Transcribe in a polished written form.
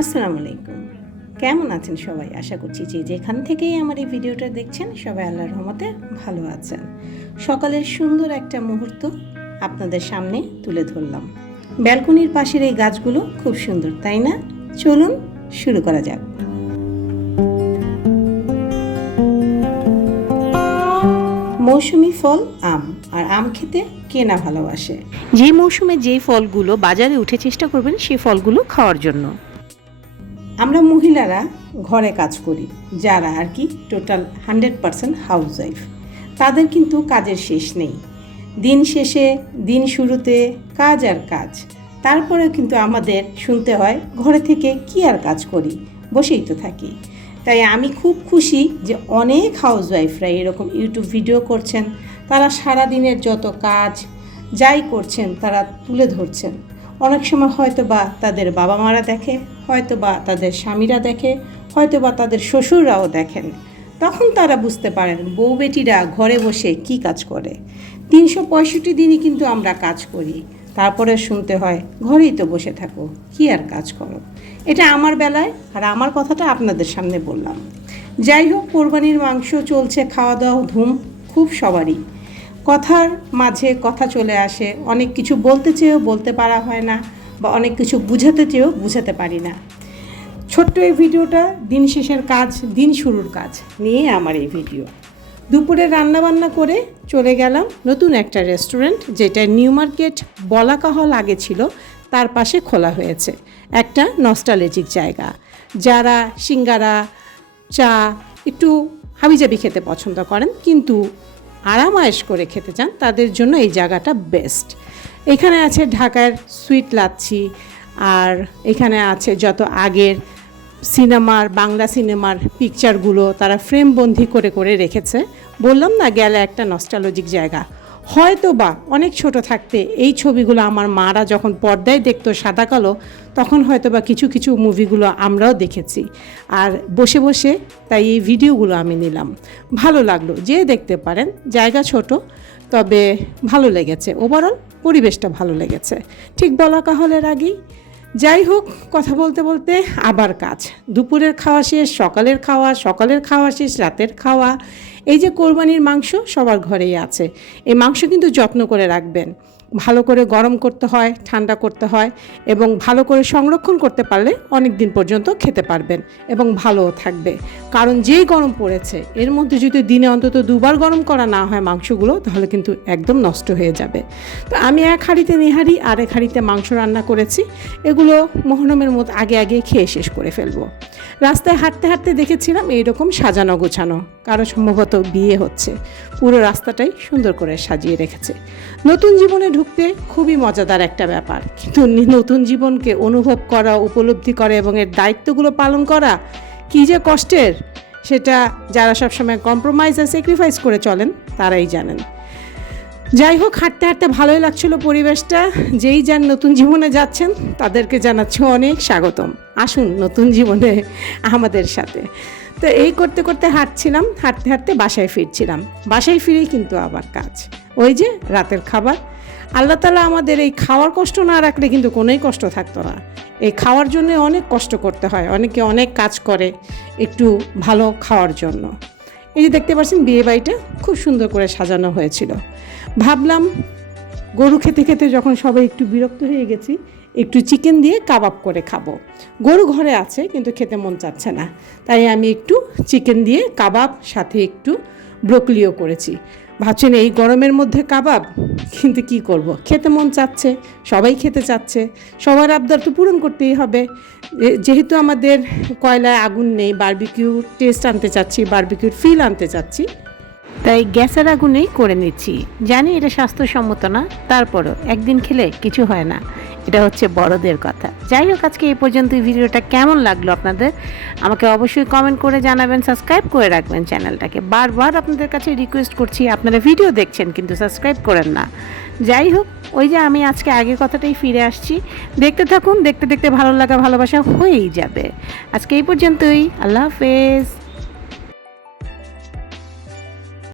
আসসালামু আলাইকুম। কেমন আছেন সবাই? আশা করছি যে যেখান থেকেই আমার এই ভিডিওটা দেখছেন সবাই আল্লাহর রহমতে ভালো আছেন। সকালের সুন্দর একটা মুহূর্ত আপনাদের সামনে তুলে ধরলাম। ব্যালকনির পাশের এই গাছগুলো খুব সুন্দর, তাই না? চলুন শুরু করা যাক। মৌসুমি ফল আম, আর আম খেতে কে না ভালোবাসে। যে মৌসুমে যেই ফলগুলো বাজারে উঠে চেষ্টা করবেন সেই ফলগুলো খাওয়ার জন্য। আমরা মহিলারা ঘরে কাজ করি, যারা আর কি টোটাল 100% হাউসওয়াইফ, তাদের কিন্তু কাজের শেষ নেই। দিন শেষে, দিন শুরুতে কাজ আর কাজ, তারপরেও কিন্তু আমাদের শুনতে হয় ঘরে থেকে কি আর কাজ করি, বসেই তো থাকি। তাই আমি খুব খুশি যে অনেক হাউসওয়াইফরা এরকম ইউটিউব ভিডিও করছেন। তারা সারা দিনের যত কাজ যাই করছেন তারা তুলে ধরছেন। অনেক সময় হয়তো বা তাদের বাবা মারা দেখে, হয়তো বা তাদের স্বামীরা দেখে, হয়তো বা তাদের শ্বশুররাও দেখেন। তখন তারা বুঝতে পারেন বউ বেটিরা ঘরে বসে কি কাজ করে। 365 দিনই কিন্তু আমরা কাজ করি, তারপরে শুনতে হয় ঘরেই তো বসে থাকো, কি আর কাজ করো। এটা আমার বেলায়, আর আমার কথাটা আপনাদের সামনে বললাম। যাই হোক, কোরবানির মাংস চলছে, খাওয়া দাওয়া ধুম খুব সবারই। কথার মাঝে কথা চলে আসে, অনেক কিছু বলতে চেয়েও বলতে পারা হয় না, বা অনেক কিছু বুঝাতে চেয়েও বুঝাতে পারি না। ছোট্ট এই ভিডিওটা দিন শেষের কাজ, দিন শুরুর কাজ নিয়ে আমার এই ভিডিও। দুপুরে রান্নাবান্না করে চলে গেলাম নতুন একটা রেস্টুরেন্ট, যেটা নিউ মার্কেট বলাকা হল আগে ছিল, তার পাশে খোলা হয়েছে। একটা নস্টালজিক জায়গা। যারা সিঙ্গারা, চা, একটু হাবিজাবি খেতে পছন্দ করেন কিন্তু আরামায়েশ করে খেতে চান, তাদের জন্য এই জায়গাটা বেস্ট। এখানে আছে ঢাকার সুইট লাচ্ছি, আর এখানে আছে যত আগের সিনেমার, বাংলা সিনেমার পিকচারগুলো তারা ফ্রেমবন্দি করে করে রেখেছে। বললাম না, গেলে একটা নস্টালজিক জায়গা। হয়তো বা অনেক ছোট থাকতে এই ছবিগুলো আমার মারা যখন পর্দায় দেখতো সাদা কালো, তখন হয়তো বা কিছু কিছু মুভিগুলো আমরাও দেখেছি। আর বসে বসে তাই এই ভিডিওগুলো আমি নিলাম। ভালো লাগলো, যে দেখতে পারেন। জায়গা ছোট, তবে ভালো লেগেছে। ওভারঅল পরিবেশটা ভালো লেগেছে, ঠিক বলাকা হলের আগেই। যাই হোক, কথা বলতে বলতে আবার কাজ। দুপুরের খাওয়া শেষ, সকালের খাওয়া, সকালের খাওয়া শেষ, রাতের খাওয়া। এই যে কোরবানির মাংস সবার ঘরেই আছে, এই মাংস কিন্তু যত্ন করে রাখবেন। ভালো করে গরম করতে হয়, ঠান্ডা করতে হয়, এবং ভালো করে সংরক্ষণ করতে পারলে অনেক দিন পর্যন্ত খেতে পারবেন এবং ভালোও থাকবে। কারণ যেই গরম পড়েছে, এর মধ্যে যদি দিনে অন্তত 2বার গরম করা না হয় মাংসগুলো, তাহলে কিন্তু একদম নষ্ট হয়ে যাবে। তো আমি এক হাঁড়িতে নেহারি আর এক হাঁড়িতে মাংস রান্না করেছি। এগুলো মহরমের মতো আগে আগে খেয়ে শেষ করে ফেলবো। রাস্তায় হাঁটতে হাঁটতে দেখেছিলাম এইরকম সাজানো গোছানো, কারো সম্ভবত বিয়ে হচ্ছে। পুরো রাস্তাটাই সুন্দর করে সাজিয়ে রেখেছে। নতুন জীবনে ঢুকতে খুবই মজাদার একটা ব্যাপার, কিন্তু নতুন জীবনকে অনুভব করা, উপলব্ধি করা এবং এর দায়িত্বগুলো পালন করা কী যে কষ্টের, সেটা যারা সবসময় কম্প্রোমাইজ আর স্যাক্রিফাইস করে চলেন তারাই জানেন। যাই হোক, হাঁটতে হাঁটতে ভালোই লাগছিল পরিবেশটা। যেই যান নতুন জীবনে যাচ্ছেন তাদেরকে জানাচ্ছি অনেক স্বাগতম। আসুন নতুন জীবনে আমাদের সাথে। তো এই করতে করতে হাঁটছিলাম, হাঁটতে হাঁটতে বাসায় ফিরছিলাম। বাসায় ফিরেই কিন্তু আবার কাজ, ওই যে রাতের খাবার। আল্লাহ তাআলা আমাদের এই খাওয়ার কষ্ট না রাখলে কিন্তু কোনোই কষ্ট থাকতো না। এই খাওয়ার জন্য অনেক কষ্ট করতে হয়, অনেকে অনেক কাজ করে একটু ভালো খাওয়ার জন্য। এই যে দেখতে পাচ্ছেন বিয়ে বাড়িটা খুব সুন্দর করে সাজানো হয়েছিল। ভাবলাম গরু খেতে খেতে যখন সবাই একটু বিরক্ত হয়ে গেছি, একটু চিকেন দিয়ে কাবাব করে খাবো। গরু ঘরে আছে কিন্তু খেতে মন চাচ্ছে না, তাই আমি একটু চিকেন দিয়ে কাবাব, সাথে একটু ব্রোকলিও করেছি। ভাবছেন এই গরমের মধ্যে কাবাব, কিন্তু কি করব, খেতে মন চাচ্ছে, সবাই খেতে চাচ্ছে, সবার আবদার তো পূরণ করতেই হবে। যেহেতু আমাদের কয়লায় আগুন নেই, বারবিকিউ টেস্ট আনতে চাচ্ছি, বারবিকিউর ফিল আনতে চাচ্ছি, তাই গ্যাসের আগুনেই করে নিচ্ছি। জানি এটা স্বাস্থ্যসম্মত না, তারপরও একদিন খেলে কিছু হয় না, এটা হচ্ছে বড়দের কথা। যাই হোক, আজকে এই পর্যন্ত ভিডিওটা কেমন লাগলো আপনাদের আমাকে অবশ্যই কমেন্ট করে জানাবেন, সাবস্ক্রাইব করে রাখবেন চ্যানেলটাকে। বারবার আপনাদের কাছে রিকোয়েস্ট করছি, আপনারা ভিডিও দেখছেন কিন্তু সাবস্ক্রাইব করেন না। যাই হোক, ওই যে আমি আজকে আগের কথাটাই ফিরে আসছি। দেখতে থাকুন, দেখতে দেখতে ভালো লাগা ভালোবাসা হয়েই যাবে। আজকে এই পর্যন্তই, আল্লাহ হাফেজ।